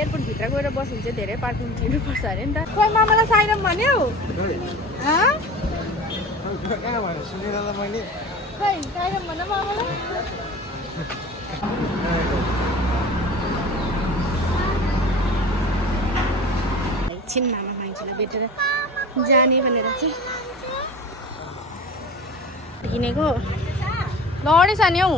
Airport भित्र गएर बस्नु चाहिँ धेरै पार्किङ तिर्नुपर्छ अरे नि त। खोइ मामालाई साइरम भन्यौ? खोइ साइरम भन मामालाई। एकछिन मामा मान्छेले भेटेर जाने भनेर चाहिँ किनेको लडेछ नि हौ।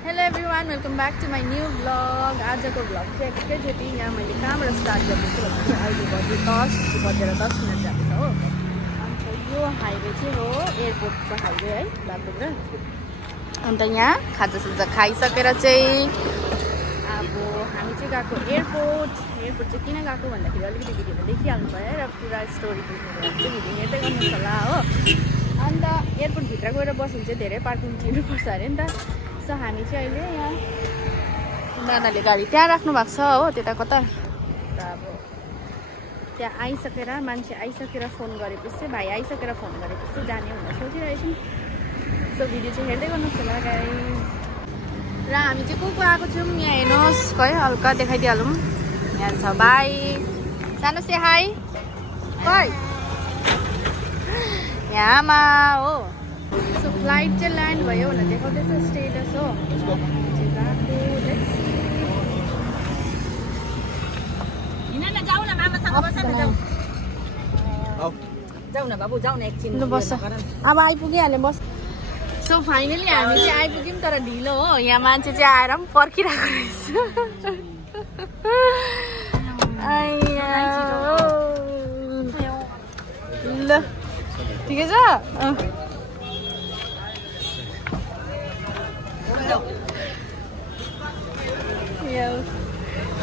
Hello everyone, welcome back to my new blog. आजको ब्लग चाहिँ एकैचोटि यहाँ मैले कहाँबाट स्टार्ट गर्दैछु भने अहिले बजे 10:10 मिनट जाँदैछ हो। अन्त यो हाइवे चाहिँ हो एयरपोर्टको हाइवे है बागडोग्रा। अन्त यहाँ खाजासाजा खाइसकेर चाहिँ अब हामी चाहिँ गएको एयरपोर्ट चाहिँ किन गएको भन्दाखेरि अलिकति भिडियोमा देखिहाल्नु भयो र पुरा स्टोरी बुझ्नुको लागि चाहिँ भिडियो हेर्दै गर्नुहोस् होला हो। अन्त एयरपोर्टभित्र गएर बस्नु चाहिँ धेरै पार्किङ तिर्नुपर्छ अरे नि त। सो हामी चाहिँ अहिले यहाँ दादाले गाडी त्यहाँ राख्नु भएको छ हो, त्यता कता। त अब त्यहाँ आइसकेर मान्छे आइसकेर फोन गरेपछि चाहिँ भाइ आइसकेर फोन गरेपछि चाहिँ जाने भनेर सोचिरहेको छौँ। सो भिडियो चाहिँ हेर्दै गर्नुहोस् होला गाइस। र हामी चाहिँ को आएको छौँ यहाँ हेर्नुहोस्, खै हल्का देखाइदिइहालौँ। यहाँ छ भाइ सानो से हाई खै यहाँमा हो। सो फ्लाइट चाहिँ ल्यान्ड भयो भनेर देखाउँदैछ स्टेटस हो। अब आइपुगिहाल्यो बस। सो फाइनली हामी चाहिँ आइपुग्यौँ, तर ढिलो हो। यहाँ मान्छे चाहिँ आएर पनि पर्खिरहेको रहेछ। ल ठिकै छ।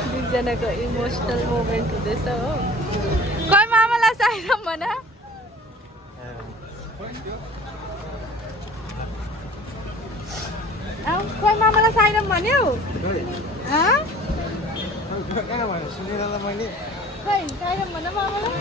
दुईजनाको इमोसनल मोमेन्ट हुँदैछ हो। खै मामालाई साइरम भन। खै मामालाई साइरम भन्यौ? खै साइरम भन मामालाई।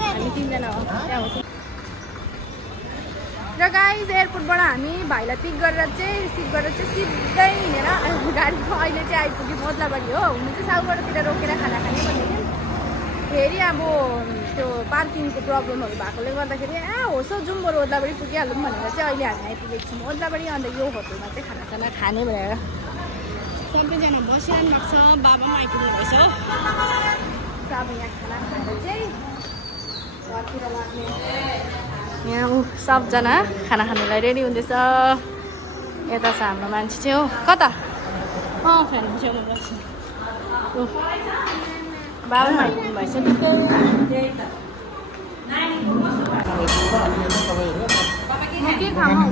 हामी तिनजना हो त्यहाँ हो। र गाइस एयरपोर्टबाट हामी भाइलाई पिक गरेर चाहिँ रिसिभ गरेर चाहिँ सिधै हिँडेर गाडीको अहिले चाहिँ आइपुग्यो ओद्लाबारी हो। हुनु चाहिँ साउबाटतिर रोकेर खाना खाने भन्ने थियौँ। फेरि अब त्यो पार्किङको प्रब्लमहरू भएकोले गर्दाखेरि होस् जाउँ बरु ओद्लाबारी पुगिहालौँ भनेर चाहिँ अहिले हामी आइपुगेको छौँ ओद्लाबारी। अन्त यो होटलमा चाहिँ खानासाना खाने भनेर सबैजना बसिरहनु भएको छ। बाबा पनि आइपुग्नु भएछ हो। अब यहाँ खाना खाएर चाहिँ घरतिर लाग्ने। यहाँ सबजना खाना खानुलाई रेडी हुँदैछ। यता छ हाम्रो मान्छे चाहिँ हो। कता फ्यान छेउमा बस्छु। बाबा पनि आइपुग्नु भएछ निकै। के खाऊँ?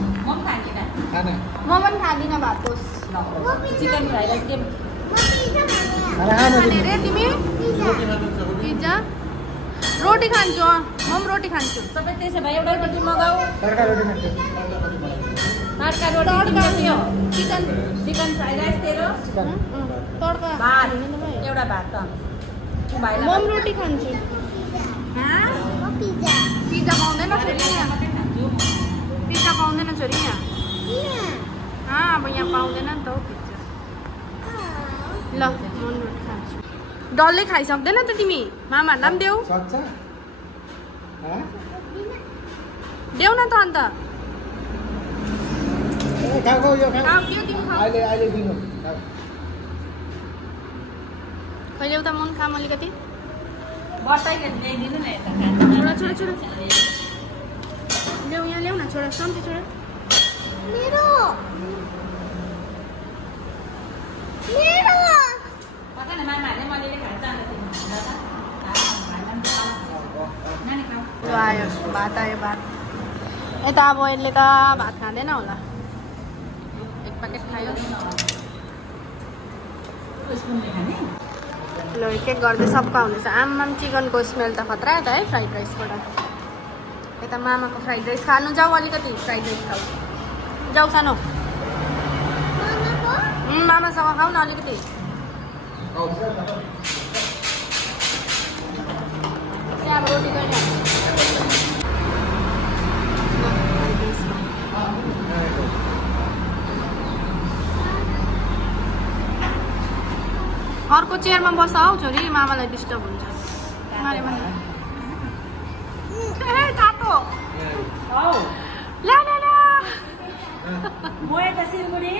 म पनि खाँदिनँ भात होस्। चिकन फ्राई राइस के रे तिमी? पिज्जा रोटी खान्छु। म पनि रोटी खान्छु। तपाईँ त्यसो भए एउटा रोटी मगाऊ। तड्का रोटी चिकन फ्राई राइस तेरो तड्का भात एउटा भात त म पनि रोटी खान्छु। पिज्जा पाउँदैन छोरी यहाँ। पिज्जा पाउँदैन छोरी यहाँ। अब यहाँ पाउँदैन नि त हौ पिज्जा। ल म रोटी खान्छु। डल्लै खाइसक्दैन त तिमी? मामाहरूलाई पनि देऊ। देऊ न त अन्त। कहिले उता मन खाम अलिकति छोरा छोरा छोरा ल्याउ यहाँ ल्याउ न छोरा सम्झे छोरा। आयो भात आयो भात। यता अब यसले त भात खाँदैन होला। एक प्याकेट खायो। ल एक एक गर्दै सबका हुँदैछ। आमाम चिकनको स्मेल त खतरा त है फ्राइड राइसबाट। यता मामाको फ्राइड राइस खानु जाऊ अलिकति। फ्राइड राइस खाऊ जाऊ सानो। मामासँग खाऊ न अलिकति। अब रोटी गर्ने अर्को चेयरमा बस हौ छोरी मामालाई डिस्टर्ब हुन्छ तातो ला ला ला म यता सिलगढी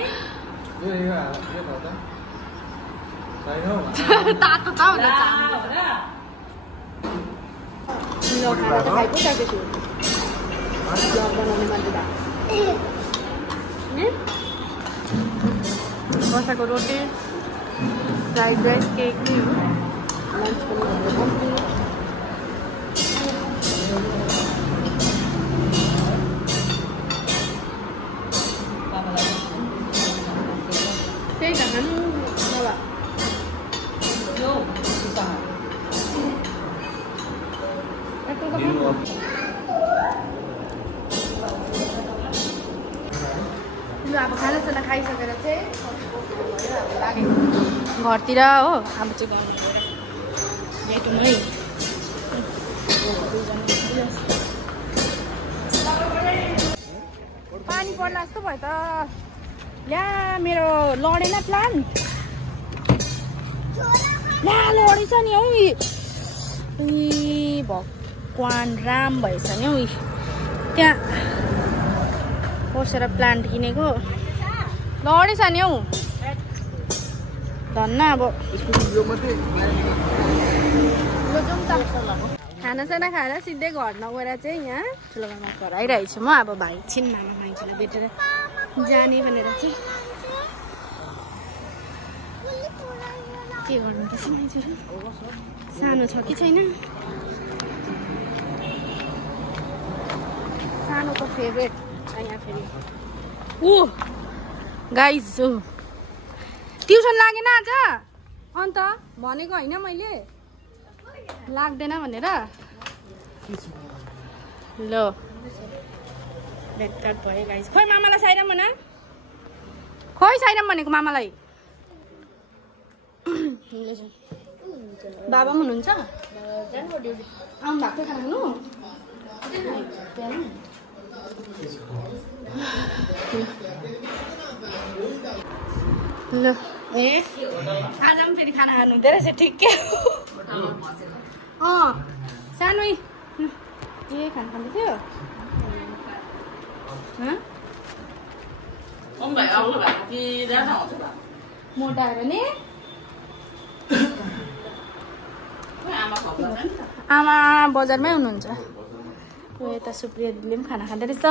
तातो त होला बसाको रोटी फ्राइड राइस केक पनि हो लन्च पनि त्यही त खानु नभए अब खानासाना खाइसकेर चाहिँ घरतिर हो अब चाहिँ पानी पर्ला जस्तो भयो त ल्या मेरो लडेन प्लान्ट ल्या लडेछ नि हौ भगवान राम भएछ नि हौ त्यहाँ बसेर प्लान्ट किनेको लडेछ नि हौ धन्न अब खानासाना खाएर सिधै घर नगएर चाहिँ यहाँ ठुलो मामा घर आइरहेको छु म अब भाइ छिन् मामा मान्छेलाई भेटेर जाने भनेर चाहिँ के गर्नु त मान्छेहरू सानो छ कि छैन सानोको फेभरेट यहाँ फेरि ऊ गाइज ट्युसन लागेन आज अन्त भनेको होइन मैले लाग्दैन भनेर ल भेटघाट भयो गाइज खोइ मामालाई साइराम भन खोइ साइराम भनेको मामालाई बाबा पनि हुनुहुन्छ आउनु भएको खानु ल ए आज पनि फेरि खाना खानु हुँदो रहेछ ठिकै सानो ए खाना खाँदै थियो मोटाएर नि आमा बजारमै हुनुहुन्छ यता सुप्रिया दिदीले पनि खाना खाँदै रहेछ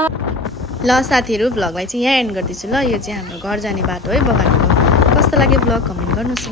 ल साथीहरू भ्लगलाई चाहिँ यहाँ एन्ड गर्दैछु ल यो चाहिँ हाम्रो घर जाने बाटो है बगानको कस्तो लाग्यो भ्लग कमेन्ट गर्नुहोस् न